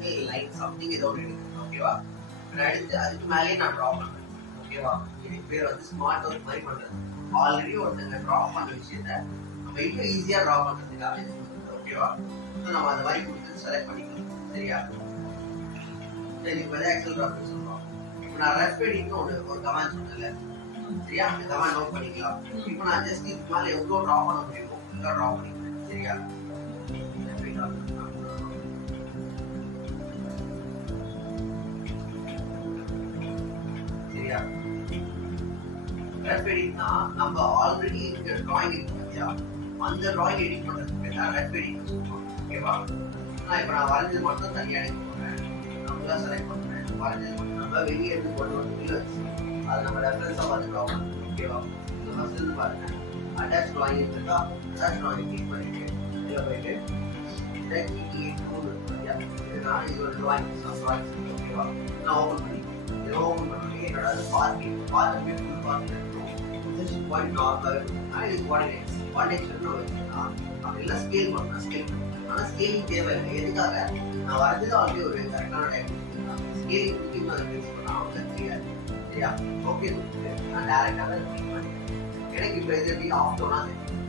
Horizontal line something ஏதோ ஒன்று எடுக்கணும். ஓகேவா? அடுத்து அதுக்கு மேலேயே நான் ட்ரா பண்ணுறேன். ஓகேவா? இதுக்கு பேர் வந்து ஸ்மார்ட் ஒர்க் மாதிரி பண்ணுறது. ஆல்ரெடி ஒருத்தங்க ட்ரா பண்ண விஷயத்த நம்ம இன்னும் ஈஸியாக ட்ரா பண்ணுறதுக்காக இது கொடுக்குறது. ஓகேவா? ஸோ நம்ம அந்த மாதிரி கொடுத்து செலக்ட் பண்ணிக்கலாம். சரியா? இதுக்கு வந்து எக்ஸல் ட்ராஃபிக் சொல்கிறோம். இப்போ நான் ரெஃப் எடிட்னு ஒரு கமாண்ட் சொன்னேன்ல, சரியா? அந்த கமாண்ட் நோட் பண்ணிக்கலாம். இப்போ நான் ஜஸ்ட் இதுக்கு மேலே எவ்வளோ ட்ரா பண்ண முடியுமோ எவ்வளோ ட்ரா பண்ணிக்கிறேன். சரியா? சரியா? ரெஃப் எடிட்னா நம்ம ஆல்ரெடி இருக்கிற டிராயிங் இருக்கு பார்த்தியா, அந்த டிராயிங் எடிட் பண்ணுறதுக்கு தான் ரெஃப் எடிட் சொல்லுவோம். ஓகேவா? நான் வரைஞ்சது மட்டும் தனியாக எடுக்க போகிறேன். நம்மளாம் செலக்ட் பண்ணுறேன். வரைஞ்சது மட்டும் நம்ம வெளியே இருந்து கொண்டு வந்து உள்ள வச்சு அதை நம்ம ரெஃபரன்ஸாக பார்த்து ட்ரா பண்ணுறோம். ஓகேவா? இது ஃபஸ்ட் இருந்து பாருங்க. அட்டாச் டிராயிங் இருக்கா, அட்டாச் டிராயிங் கிளிக் பண்ணிட்டு இதில் போயிட்டு இது ஒரு டிராயிங். ஓகேவா? நான் ஓப்பன் பண்ணி இதை ஓப்பன் பண்ணி என்னோட பார்த்து ஃபுல் பார்த்து பாயிண்ட் நார்மலாகவே கொடுத்தா இது கோஆர்டினேட்ஸ் வச்சுன்னா அப்படிலாம் ஸ்கேல் பண்ணலாம். ஸ்கேல் ஆனால் ஸ்கேலிங் தேவையில்லை. எதுக்காக? நான் வரைஞ்சது ஆல்ரெடி ஒரு கரெக்டான டைம் ஸ்கேலிங் கொடுத்து அதை ஃபிக்ஸ் பண்ணால் அவங்களுக்கு தெரியாது. சரியா? ஓகே கொடுத்துட்டு நான் டேரெக்டாக கிளிக் பண்ணிட்டேன். எனக்கு இப்போ இது எப்படி ஆஃப் டோனாக தெரியும்.